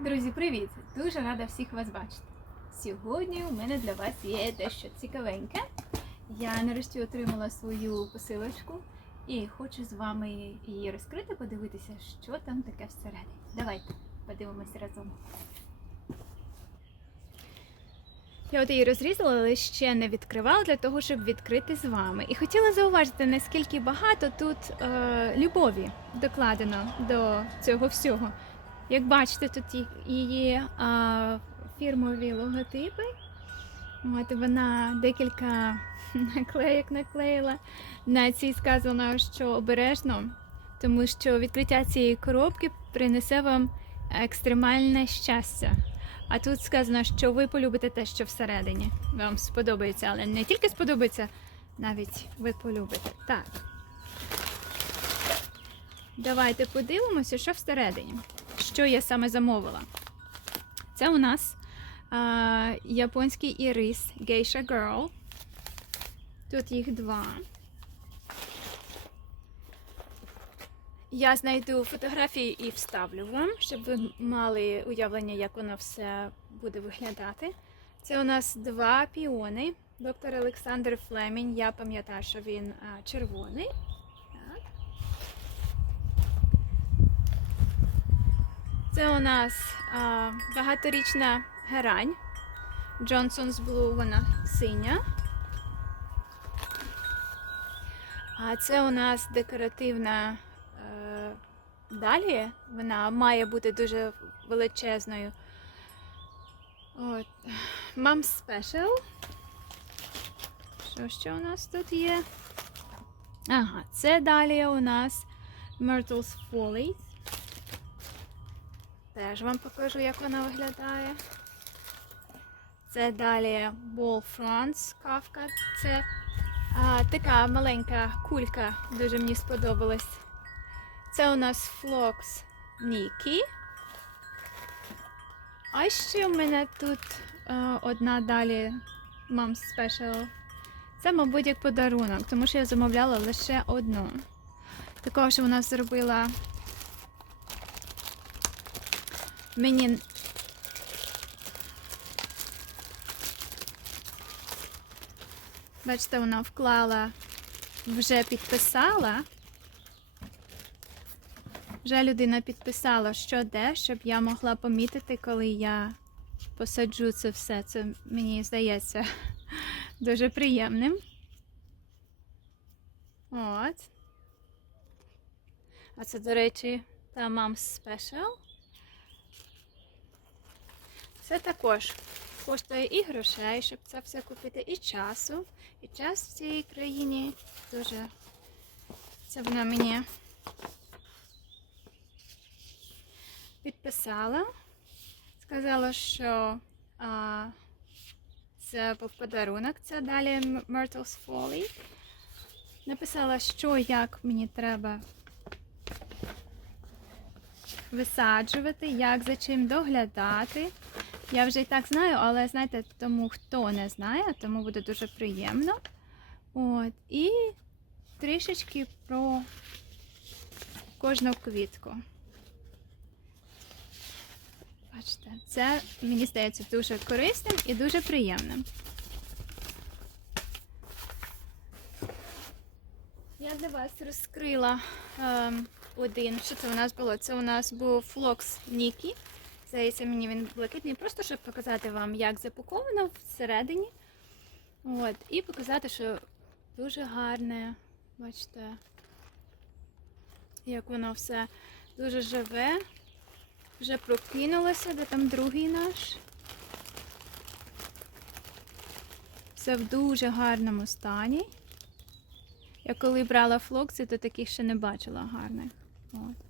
Друзі, привіт! Дуже рада всіх вас бачити. Сьогодні у мене для вас є дещо цікавеньке. Я нарешті отримала свою посилочку і хочу з вами її розкрити, подивитися, що там таке всередині. Давайте подивимося разом. Я от її розрізала, але ще не відкривала для того, щоб відкрити з вами. І хотіла зауважити, наскільки багато тут е, любові докладено до цього всього. Як бачите, тут її а, фірмові логотипи. От вона декілька наклеїк наклеїла. На цій сказано, що обережно, тому що відкриття цієї коробки принесе вам екстремальне щастя. А тут сказано, що ви полюбите те, що всередині. Вам сподобається, але не тільки сподобається, навіть ви полюбите. Так. Давайте подивимося, що всередині. Що я саме замовила. Це у нас а, японський ірис Geisha Girl. Тут їх два. Я знайду фотографії і вставлю вам, щоб ви мали уявлення, як воно все буде виглядати. Це у нас два піони. Доктор Олександр Флемінь. Я пам'ятаю, що він червоний. Це у нас а, багаторічна герань. Johnson's Blue, вона синя. А це у нас декоративна е, далі. Вона має бути дуже величезною. От. Mom Special. Що ще у нас тут є? Ага, це далі у нас Myrtle's Follies. Теж вам покажу, як вона виглядає. Це далі Ball France кавка. Це а, така маленька кулька, дуже мені сподобалась. Це у нас Флокс Нікі. А ще в мене тут е, одна далі Mom's Special. Це, мабуть, як подарунок, тому що я замовляла лише одну. Також вона зробила мені Бачите, вона вклала, вже підписала. Вже людина підписала, що де, щоб я могла помітити, коли я посаджу це все. Це мені здається дуже приємним. От. А це, до речі, та Mom's Special. Це також коштує і грошей, щоб це все купити, і часу. І час в цій країні дуже. Це вона мені підписала. Сказала, що а, це був подарунок. Це далі Myrtle's Folly. Написала, що як мені треба висаджувати, як за чим доглядати. Я вже і так знаю, але знаєте, тому хто не знає, тому буде дуже приємно. От. І трішечки про кожну квітку. Бачите, це мені здається дуже корисним і дуже приємним. Я для вас розкрила ем, один. Що це у нас було? Це у нас був флокс Нікі. Здається, мені він блакитний, просто щоб показати вам, як запаковано всередині. От, і показати, що дуже гарне, бачите, як воно все дуже живе. Вже прокинулося, де там другий наш. Все в дуже гарному стані. Я коли брала флокси, то таких ще не бачила гарних. От.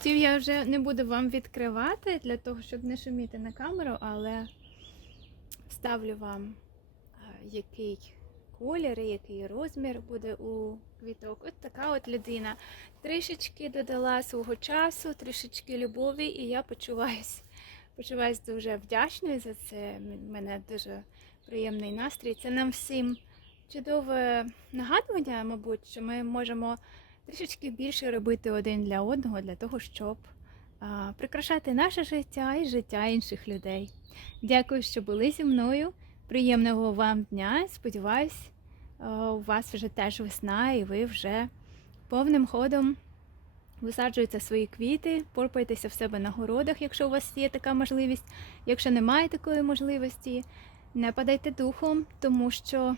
Ці я вже не буду вам відкривати для того, щоб не шуміти на камеру, але ставлю вам, е, який колір, і який розмір буде у квіток. От така от людина. Трішечки додала свого часу, трішечки любові, і я почуваюсь, почуваюсь дуже вдячною за це. У мене дуже приємний настрій. Це нам всім чудове нагадування, мабуть, що ми можемо трішечки більше робити один для одного, для того, щоб прикрашати наше життя і життя інших людей. Дякую, що були зі мною. Приємного вам дня. Сподіваюсь, у вас вже теж весна, і ви вже повним ходом висаджуєте свої квіти, порпайтеся в себе на городах, якщо у вас є така можливість. Якщо немає такої можливості, не падайте духом, тому що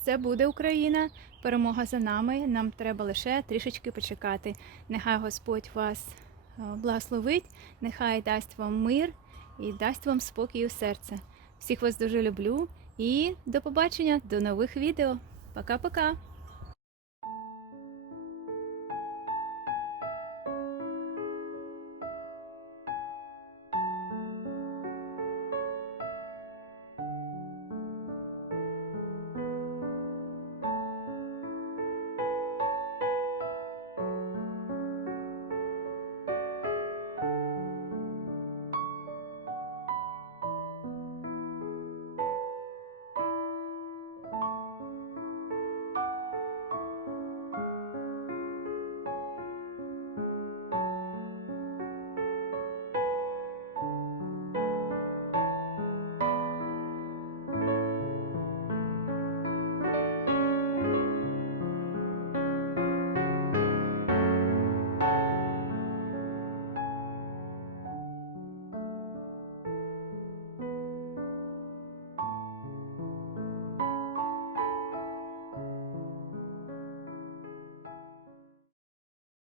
все буде Україна, перемога за нами. Нам треба лише трішечки почекати. Нехай Господь вас е, благословить, нехай дасть вам мир і дасть вам спокій у серце. Всіх вас дуже люблю і до побачення, до нових відео. Пока-пока!